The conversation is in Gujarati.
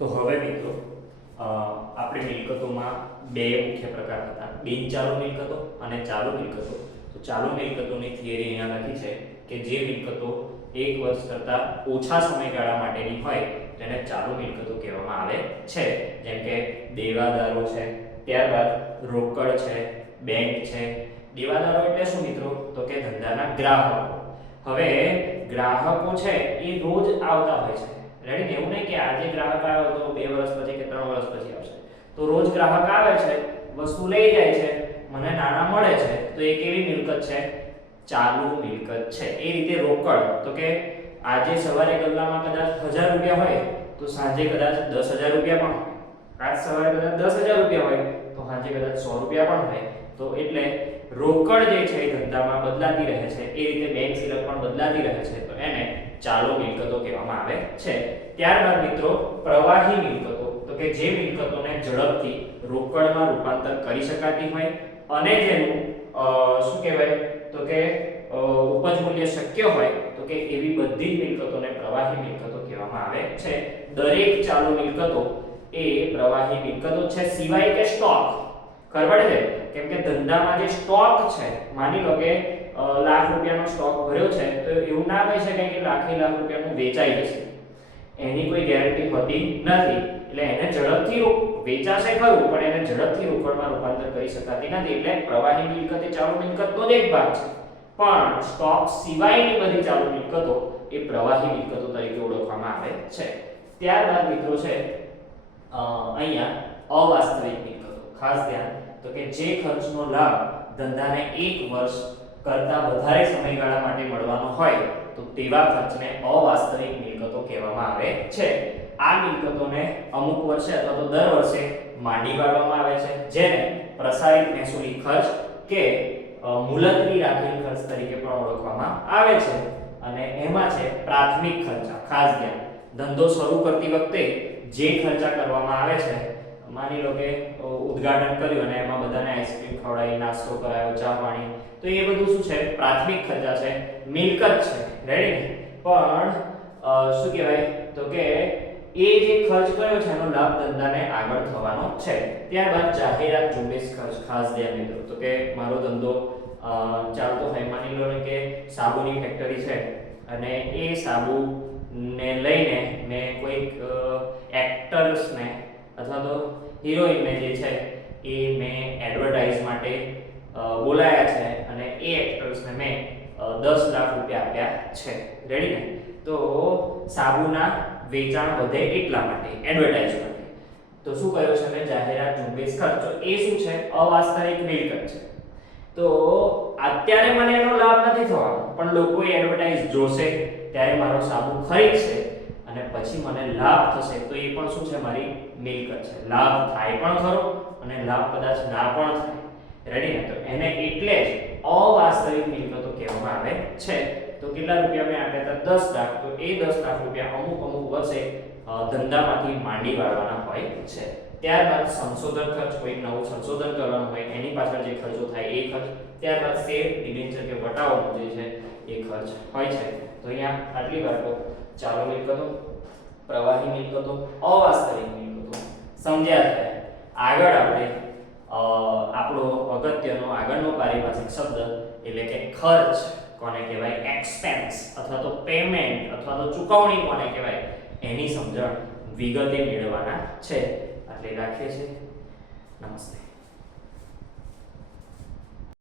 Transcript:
તો હવે મિત્રો આપણે મિલકતોમાં બે મુખ્ય પ્રકાર હતા, બિનચાલુ મિલકતો અને ચાલુ મિલકતો. તો ચાલુ મિલકતોની થિયરી અહીંયા લખી છે કે જે મિલકતો 1 વર્ષ કરતાં ઓછા સમયગાળા માટેની હોય તેને ચાલુ મિલકતો કહેવામાં આવે છે. જેમ કે દેવાદારો છે, ત્યારબાદ રોકડ છે, બેંક છે. દેવાદારો એટલે શું મિત્રો? તો કે ધંધાના ગ્રાહકો. હવે ગ્રાહકો છે એ રોજ આવતા હોય છે. રેડી ને? એવું નહીં કે આજે ગ્રાહક આવ્યો તો 2 વર્ષ પછી કે 3 વર્ષ પછી આવશે. તો રોજ ગ્રાહક આવે છે, વસ્તુ લઈ જાય છે, મને નાણાં મળે છે, તો એ કેવી મિલકત છે? ચાલુ મિલકત છે. એ રીતે રોકડ, તો કે આજે સવારે ગલ્લામાં કદાચ 1000 રૂપિયા હોય તો સાંજે કદાચ 10000 રૂપિયા પણ હોય. આજ સવારે કદાચ 10000 રૂપિયા હોય તો સાંજે કદાચ 100 રૂપિયા પણ હોય. તો એટલે રોકડ જે છે એ ધંધામાં બદલાતી રહે છે. એ રીતે બેંક સિલક પણ બદલાતી રહે છે. તો એને ચાલુ મિલકતો કહેવામાં આવે છે. ત્યારબાદ મિત્રો પ્રવાહી મિલકતો, તો કે જે મિલકતોને ઝડપથી રોકડમાં રૂપાંતર કરી શકાતી હોય અને જેનું શું કહેવાય તો કે ઉપજ મૂલ્ય શક્ય હોય, તો કે એવી બધી જ મિલકતોને પ્રવાહી મિલકતો કહેવામાં આવે છે. દરેક ચાલુ મિલકતો એ પ્રવાહી મિલકતો છે, સિવાય કે સ્ટોક. ખબર છે? કેમ કે ધંધામાં જે સ્ટોક છે, માની લો કે લાખ રૂપિયાનો સ્ટોક ભર્યો છે, તો એવું ના કહી શકાય કે લાખ રૂપિયાનું વેચાઈ જશે. એની કોઈ ગેરંટી હોતી નથી. એટલે એને ઝડપથી વેચાશે ખરું, પણ એને ઝડપથી રોકડમાં રૂપાંતર કરી શકાતી નથી. એટલે પ્રવાહી મિલકત એ ચાલુ મિલકતનો જ એક ભાગ છે. પણ સ્ટોક સિવાયની બધી ચાલુ મિલકતો એ પ્રવાહી મિલકતો તરીકે ઓળખવામાં આવે છે. ત્યારબાદ મિત્રો છે અહીંયા અવાસ્તવિક મિલકતો. ખાસ ધ્યાન, તો કે જે ખર્ચનો લાભ ધંધાને 1 વર્ષ કરતાં વધારે સમયગાળા માટે મળવાનો હોય તો તેવા ખર્ચને અવાસ્તવિક મિલકતો કહેવામાં આવે છે. આ મિલકતોને અમુક વર્ષે અથવા તો દર વર્ષે માંડી પાડવામાં આવે છે, જેને પ્રસારિત મહેસૂલી ખર્ચ કે મુલતવી રાખેલ ખર્ચ તરીકે પણ ઓળખવામાં આવે છે. અને એમાં છે પ્રાથમિક ખર્ચા. ખાસ ધ્યાન, ધંધો શરૂ કરતી વખતે જે ખર્ચા કરવામાં આવે છે, માની લો કે ઉદ્ઘાટન કર્યું અને એમાં બધાને આઈસ્ક્રીમ ખવડાવી, નાસ્તો કરાયો, ચા પાણી, તો એ બધું શું છે? પ્રાથમિક ખર્ચા છે, મિલકત છે. રેડી? પણ શું કહેવાય તો કે એ જે ખર્ચ કર્યો છે એનો લાભ ધંધાને આગળ થવાનો છે. ત્યારબાદ જાહેરાત ઝુંબેશ ખર્ચ. ખાસ ધ્યાન મિત્રો, તો કે મારો ધંધો ચાલતો હોય, માની લો કે સાબુની ફેક્ટરી છે અને એ સાબુને લઈને મેં કોઈક એક્ટર્સને અથવા તો હિરોઈનને જે છે એ મેં એડવર્ટાઇઝ માટે બોલાયા છે અને એ એક્ટર્સને મેં 10 લાખ રૂપિયા આપ્યા છે. રેડી ને? તો સાબુના વેચાણ વધે એટલા માટે, એડવર્ટાઇઝ માટે. તો શું કર્યું છે મેં? જાહેરાત ઝુંબેશ ખર્ચ. તો એ શું છે? અવાસ્તવિક મિલકત છે. તો અત્યારે મને એનો લાભ નથી થવાનો, પણ લોકો એડવર્ટાઇઝ જોશે ત્યારે મારો સાબુ ખરીદશે અને પછી મને લાભ થશે. તો એ પણ શું છે? મારી મિલકત છે. લાભ થાય પણ ખરો અને લાભ કદાચ ના પણ થાય. રેડી ને? તો એને એટલે જ અવાસ્તવિક મિલકતો કહેવામાં આવે છે. તો કેટલા રૂપિયા મેં આપ્યા હતા? 10 લાખ. તો એ 10 લાખ રૂપિયા અમુક વર્ષે ધંધામાંથી માંડી વાળવાના હોય છે. ત્યારબાદ સંશોધન ખર્ચ, કોઈ નવું સંશોધન કરવાનું હોય એની પાછળ જે ખર્ચો થાય એ ખર્ચ. ત્યારબાદ શેર, ડિબેન્ચર કે વટાવાનો જે છે એ ખર્ચ હોય છે. તો અહીંયા આટલી વાતો ચાલુ મિલકતો, પ્રવાહી મિલકતો, અવાસ્તવિક મિલકતો સમજ્યા છે. આગળ આપણે આપણો અગત્યનો આગળનો પારિભાષિક શબ્દ એટલે કે ખર્ચ કોને કહેવાય, એક્સપેન્સ અથવા તો પેમેન્ટ અથવા તો ચૂકવણી કોને કહેવાય, એની સમજણ વિગતે મેળવવાના છે. એટલે રાખીએ છીએ. નમસ્તે.